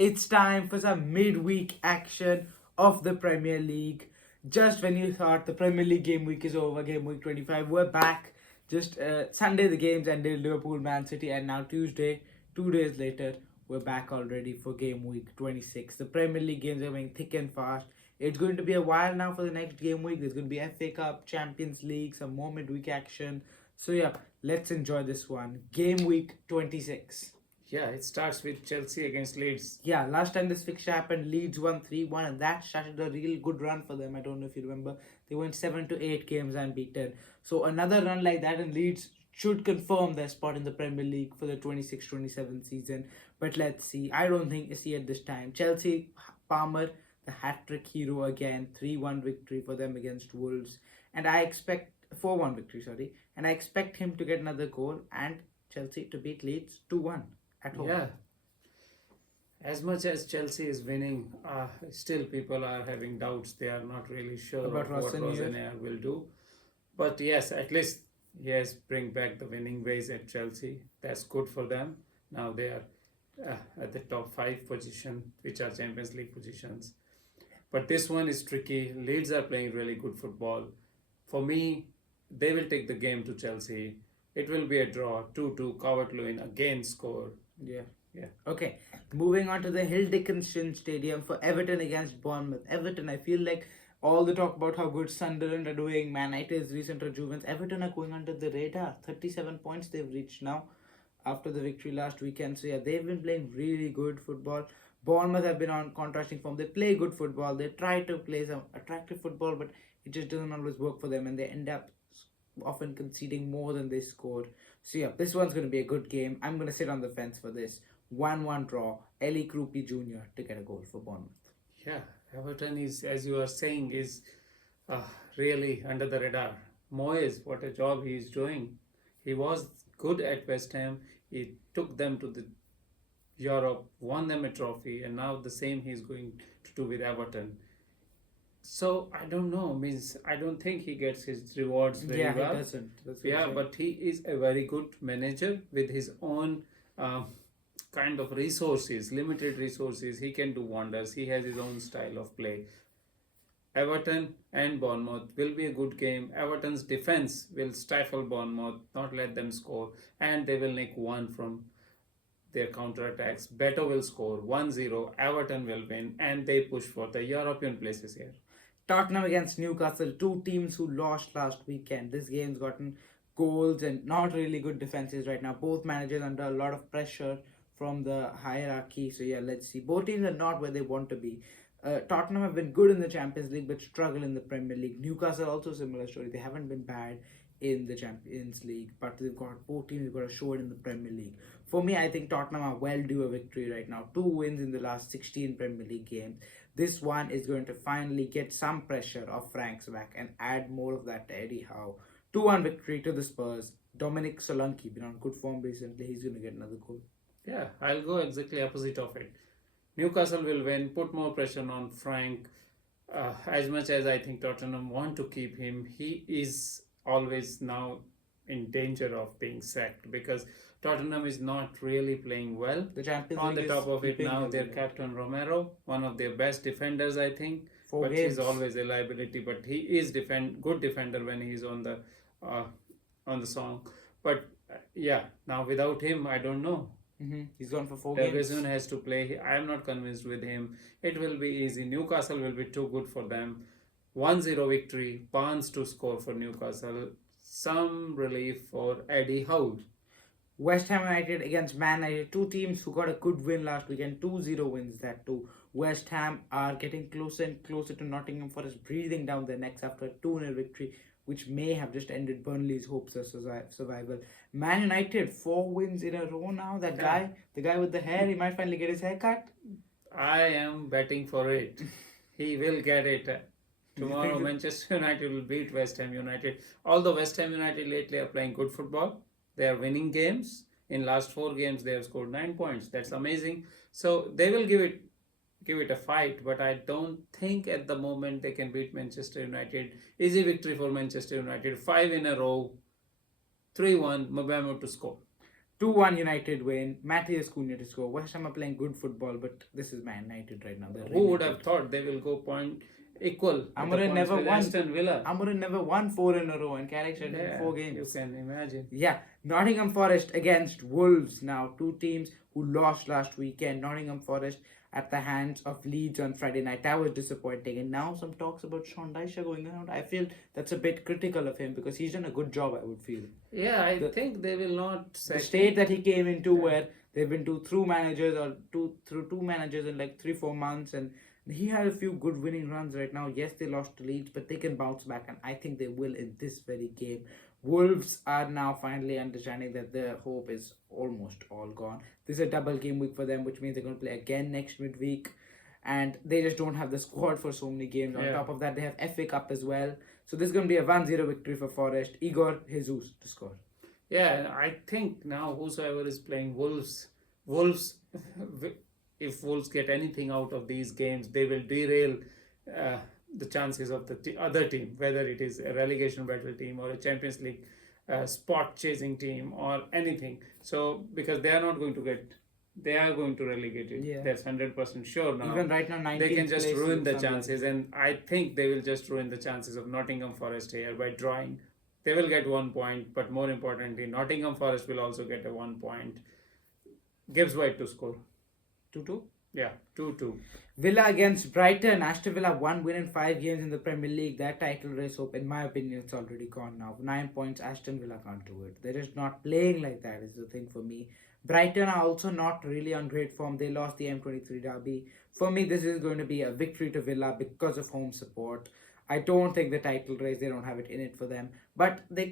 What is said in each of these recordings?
It's time for some midweek action of the Premier League. Just when you thought the Premier League game week is over, game week 25, we're back. Just Sunday the games ended, Liverpool, Man City, and now Tuesday, 2 days later, we're back already for game week 26. The Premier League games are going thick and fast. It's going to be a while now for the next game week. There's going to be FA Cup, Champions League, some more midweek action. So yeah, let's enjoy this one. Game week 26. Yeah, it starts with Chelsea against Leeds. Yeah, last time this fixture happened, Leeds won 3-1, and that started a real good run for them. I don't know if you remember. They went 7 to 8 games unbeaten. So another run like that, and Leeds should confirm their spot in the Premier League for the 26-27 season. But let's see. I don't think it's yet this time. Chelsea, Palmer, the hat-trick hero again. 3-1 victory for them against Wolves. And I expect 4-1 victory, sorry. And I expect him to get another goal and Chelsea to beat Leeds 2-1 at home. Yeah. As much as Chelsea is winning, still people are having doubts. They are not really sure About of what Rossinier. Rossinier will do. But yes, at least he has bring back the winning ways at Chelsea. That's good for them. Now they are at the top 5 position, which are Champions League positions. But this one is tricky. Leeds are playing really good football. For me, they will take the game to Chelsea. It will be a draw. 2-2. Calvert-Lewin again score. Yeah. Yeah. Okay. Moving on to the Hill Dickinson Stadium for Everton against Bournemouth. Everton, I feel like all the talk about how good Sunderland are doing, Man United's recent rejuvenance, Everton are going under the radar. 37 points they've reached now after the victory last weekend. So yeah, they've been playing really good football. Bournemouth have been on contrasting form. They play good football. They try to play some attractive football, but it just doesn't always work for them, and they end up often conceding more than they scored. So yeah, this one's going to be a good game. I'm going to sit on the fence for this. 1-1 draw. Eli Krupi Jr. to get a goal for Bournemouth. Yeah, Everton is, as you are saying, is really under the radar. Moyes, what a job he is doing. He was good at West Ham. He took them to the Europe, won them a trophy, and now the same he's going to do with Everton. So I don't know. Means I don't think he gets his rewards very well. He doesn't. That's what Yeah, I'm saying. but he is a very good manager with his own kind of resources, limited resources. He can do wonders. He has his own style of play. Everton and Bournemouth will be a good game. Everton's defense will stifle Bournemouth, not let them score, and they will nick one from their counter-attacks. Beto will score 1-0, Everton will win, and they push for the European places here. Tottenham against Newcastle, two teams who lost last weekend. This game's gotten goals and not really good defenses right now. Both managers under a lot of pressure from the hierarchy. So yeah, let's see. Both teams are not where they want to be. Tottenham have been good in the Champions League but struggle in the Premier League. Newcastle also similar story. They haven't been bad in the Champions League, but they've got both teams have got to show it in the Premier League. For me, I think Tottenham are well due a victory right now. 2 wins in the last 16 Premier League games. This one is going to finally get some pressure off Frank's back and add more of that to Eddie Howe. 2-1 victory to the Spurs. Dominic Solanke been on good form recently. He's going to get another goal. Yeah, I'll go exactly opposite of it. Newcastle will win, put more pressure on Frank. As much as I think Tottenham want to keep him, he is always now in danger of being sacked because Tottenham is not really playing well. The Champions On the League top of it keeping now, them their in. captain Romero, one of their best defenders, I think. 4 But games. he's always a liability. But he is good defender when he's on the song. But yeah, now without him, I don't know. He's gone for 4 games. Ferguson has to play. I am not convinced with him. It will be easy. Newcastle will be too good for them. 1-0 victory. Barnes to score for Newcastle. Some relief for Eddie Howe. West Ham United against Man United. Two teams who got a good win last weekend. 2-0 wins that too. West Ham are getting closer and closer to Nottingham Forest, breathing down their necks after a 2-0 victory, which may have just ended Burnley's hopes of survival. Man United, 4 wins in a row now. That guy, the guy with the hair, he might finally get his hair cut. I am betting for it. He will get it. Tomorrow, Manchester United will beat West Ham United. Although West Ham United lately are playing good football, they are winning games. In last 4 games, they have scored 9 points. That's amazing. So they will give it a fight, but I don't think at the moment they can beat Manchester United. Easy victory for Manchester United. 5 in a row. 3-1. Mbemo to score. 2-1 United win. Matthias Cunha to score. West Ham are playing good football, but this is Man United right now. They're Who really would good. have thought they will go point equal with the Amorim points never with won. Aston Villa? Amorim never won 4 in a row, and Carrick said in Yeah, 4 games. you can imagine. Yeah, Nottingham Forest against Wolves now. Two teams who lost last weekend. Nottingham Forest at the hands of Leeds on Friday night. That was disappointing. And now some talks about Sean Dyche going around. I feel that's a bit critical of him because he's done a good job, I would feel. Yeah, I think they will not The state that he came into where they've been through managers or through two managers in like 3-4 months, and he had a few good winning runs right now. Yes, they lost to Leeds, but they can bounce back, and I think they will in this very game. Wolves are now finally understanding that their hope is almost all gone. This is a double game week for them, which means they're going to play again next midweek, and they just don't have the squad for so many games. On top of that, they have FA Cup as well. So this is going to be a 1-0 victory for Forest. Igor Jesus to score. Yeah, I think now whosoever is playing Wolves, if Wolves get anything out of these games, they will derail the chances of the other team, whether it is a relegation battle team or a Champions League spot chasing team or anything. So because they are not going to get, they are going to relegate it. Yeah. That's 100% sure now. Even right now, 19th They can just place ruin the looks chances, and I think they will just ruin the chances of Nottingham Forest here by drawing. They will get 1 point, but more importantly, Nottingham Forest will also get a 1 point. Gibbs White to score. 2-2. Yeah, 2-2. Villa against Brighton. Aston Villa 1 win in 5 games in the Premier League. That title race hope, in my opinion, it's already gone now. 9 points, Aston Villa can't do it. They're just not playing like that is the thing for me. Brighton are also not really on great form. They lost the M23 derby. For me, this is going to be a victory to Villa because of home support. I don't think the title race, they don't have it in it for them. But they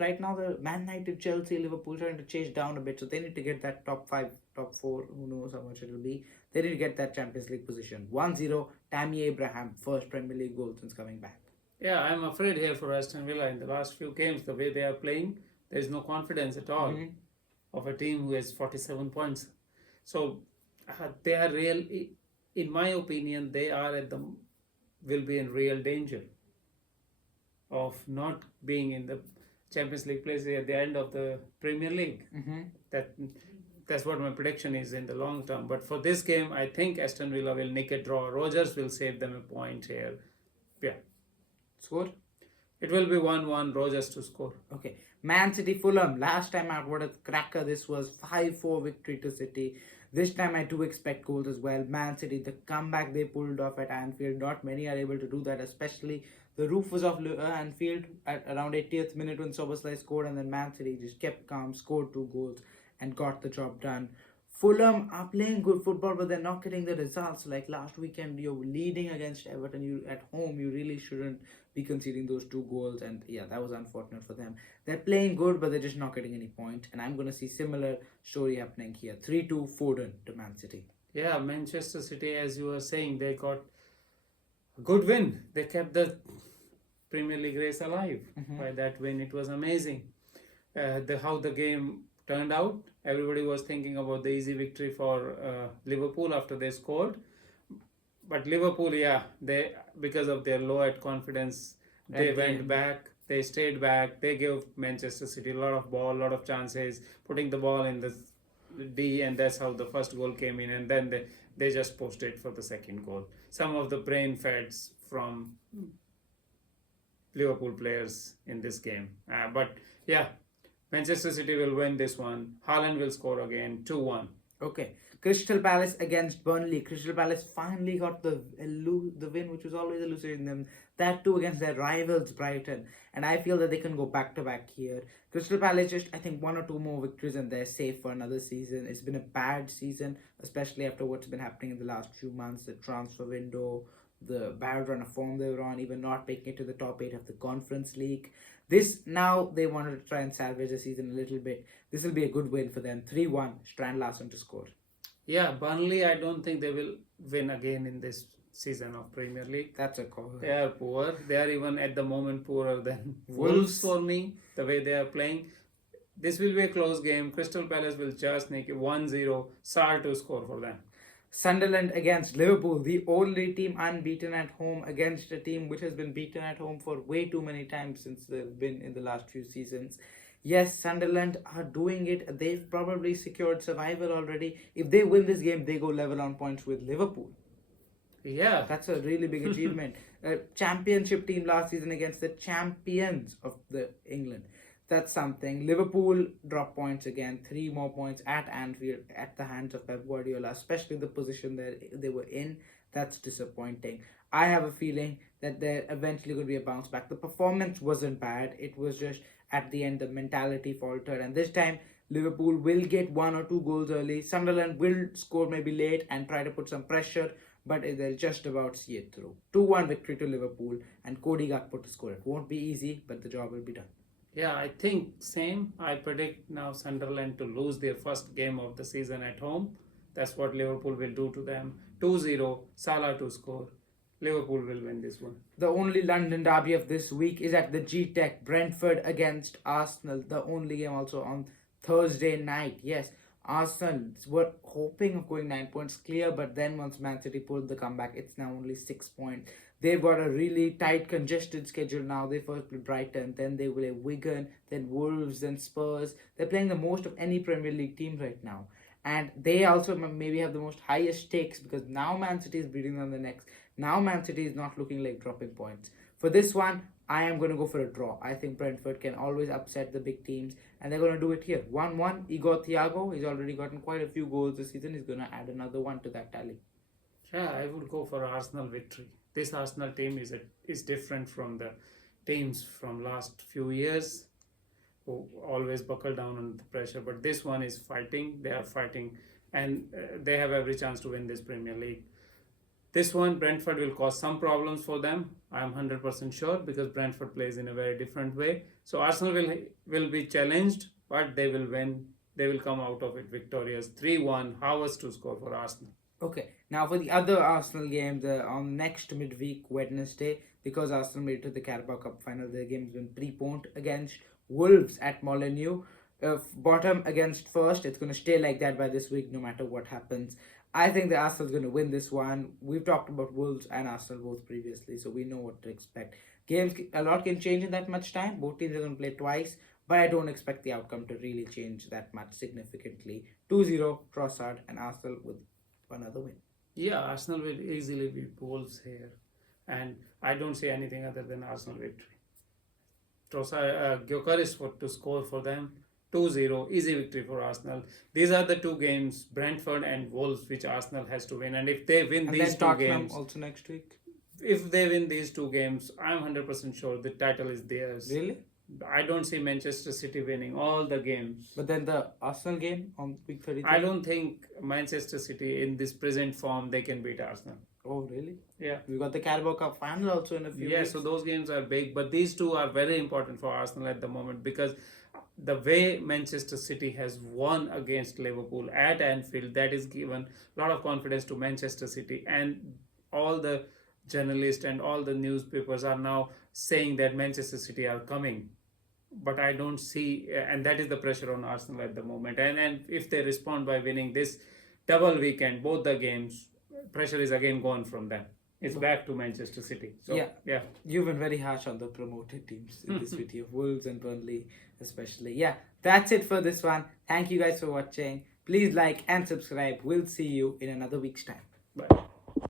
right now, the Man United, Chelsea, Liverpool trying to chase down a bit. So they need to get that top 5, top 4, who knows how much it will be. They need to get that Champions League position. 1-0, Tammy Abraham, first Premier League goal since coming back. Yeah, I'm afraid here for Aston Villa in the last few games, the way they are playing, there is no confidence at all of a team who has 47 points. So they are real, in my opinion, they are will be in real danger of not being in the Champions League place at the end of the Premier League. That's what my prediction is in the long term. But for this game, I think Aston Villa will nick a draw. Rogers will save them a point here. Yeah. Score? It will be 1-1, Rogers to score. Okay. Man City Fulham. Last time out, what a cracker this was. 5-4 victory to City. This time I do expect goals as well. Man City, the comeback they pulled off at Anfield, not many are able to do that, especially the roof was off Anfield at around 80th minute when Szoboszlai scored, and then Man City just kept calm, scored 2 goals and got the job done. Fulham are playing good football, but they're not getting the results. Like last weekend, you're leading against Everton. You at home, you really shouldn't be conceding those 2 goals, and yeah, that was unfortunate for them. They're playing good, but they're just not getting any point. And I'm going to see similar story happening here. 3-2 Foden to Man City. Yeah, Manchester City, as you were saying, they got a good win. They kept the Premier League race alive by that win. It was amazing. How the game turned out. Everybody was thinking about the easy victory for Liverpool after they scored. But Liverpool, they because of their low at confidence, they went back. They stayed back. They gave Manchester City a lot of chances, putting the ball in the D, and that's how the first goal came in. And then they just posted for the second goal. Some of the brain fads from Liverpool players in this game. But yeah, Manchester City will win this one. Haaland will score again, 2-1. Okay. Crystal Palace against Burnley. Crystal Palace finally got the win, which was always elusive in them. That too against their rivals Brighton. And I feel that they can go back-to-back here. Crystal Palace just, I think, 1 or 2 more victories and they're safe for another season. It's been a bad season, especially after what's been happening in the last few months. The transfer window, the bad run of form they were on, even not making it to the top 8 of the Conference League. Now they wanted to try and salvage the season a little bit. This will be a good win for them. 3-1, Strand Larsen to score. Yeah, Burnley, I don't think they will win again in this season of Premier League. That's a call. They are poor. They are even at the moment poorer than Wolves for me, the way they are playing. This will be a close game. Crystal Palace will just make it 1-0. Sarr to score for them. Sunderland against Liverpool, the only team unbeaten at home against a team which has been beaten at home for way too many times since they've been in the last few seasons. Yes, Sunderland are doing it. They've probably secured survival already. If they win this game, they go level on points with Liverpool. Yeah. That's a really big achievement. Championship team last season against the champions of the England. That's something. Liverpool drop points again, 3 more points at Anfield at the hands of Pep Guardiola, especially the position that they were in. That's disappointing. I have a feeling that they're eventually going to be a bounce back. The performance wasn't bad. It was just at the end the mentality faltered, and this time Liverpool will get 1 or 2 goals early. Sunderland will score maybe late and try to put some pressure, but they'll just about see it through. 2-1 victory to Liverpool, and Cody Gakpo to score. It won't be easy, but the job will be done. Yeah, I think same. I predict now Sunderland to lose their first game of the season at home. That's what Liverpool will do to them. 2-0, Salah to score. Liverpool will win this one. The only London derby of this week is at the G-Tech, Brentford against Arsenal. The only game also on Thursday night. Yes, Arsenal were hoping of going 9 points clear, but then once Man City pulled the comeback, it's now only 6 points. They've got a really tight, congested schedule now. They first play Brighton, then they will play Wigan, then Wolves, then Spurs. They're playing the most of any Premier League team right now. And they also maybe have the most highest stakes because now Man City is beating them the next. Now Man City is not looking like dropping points. For this one, I am going to go for a draw. I think Brentford can always upset the big teams, and they're going to do it here. 1-1, Igor Thiago. He's already gotten quite a few goals this season. He's going to add another one to that tally. Yeah, I would go for Arsenal victory. This Arsenal team is different from the teams from last few years who always buckle down under the pressure. But this one is fighting. They are fighting, and they have every chance to win this Premier League. This one, Brentford will cause some problems for them. I'm 100% sure because Brentford plays in a very different way. So Arsenal will be challenged, but they will win. They will come out of it victorious. 3-1, Havertz to score for Arsenal. Okay, now for the other Arsenal games on next midweek Wednesday, because Arsenal made it to the Carabao Cup final, the game's been preponed against Wolves at Molineux. Bottom against first, it's going to stay like that by this week no matter what happens. I think the Arsenal's going to win this one. We've talked about Wolves and Arsenal both previously, so we know what to expect. A lot can change in that much time. Both teams are going to play twice, but I don't expect the outcome to really change that much significantly. 2-0, Trossard, and Arsenal with another win. Yeah, Arsenal will easily beat Wolves here, and I don't see anything other than Arsenal victory. Trossard, Gyökeres to score for them. 2-0, easy victory for Arsenal. These are the two games, Brentford and Wolves, which Arsenal has to win. And if they win these two games, also next week. If they win these two games, I'm 100% sure the title is theirs. Really? I don't see Manchester City winning all the games. But then the Arsenal game on week 33? I don't think Manchester City in this present form, they can beat Arsenal. Oh, really? Yeah. We got the Carabao Cup final also in a few weeks. Yeah, so those games are big. But these two are very important for Arsenal at the moment because the way Manchester City has won against Liverpool at Anfield, that is given a lot of confidence to Manchester City. And all the journalists and all the newspapers are now saying that Manchester City are coming. But I don't see, and that is the pressure on Arsenal at the moment. And if they respond by winning this double weekend, both the games, pressure is again gone from them. It's back to Manchester City. So, yeah. You've been very harsh on the promoted teams in this video, Wolves and Burnley especially. Yeah, that's it for this one. Thank you guys for watching. Please like and subscribe. We'll see you in another week's time. Bye.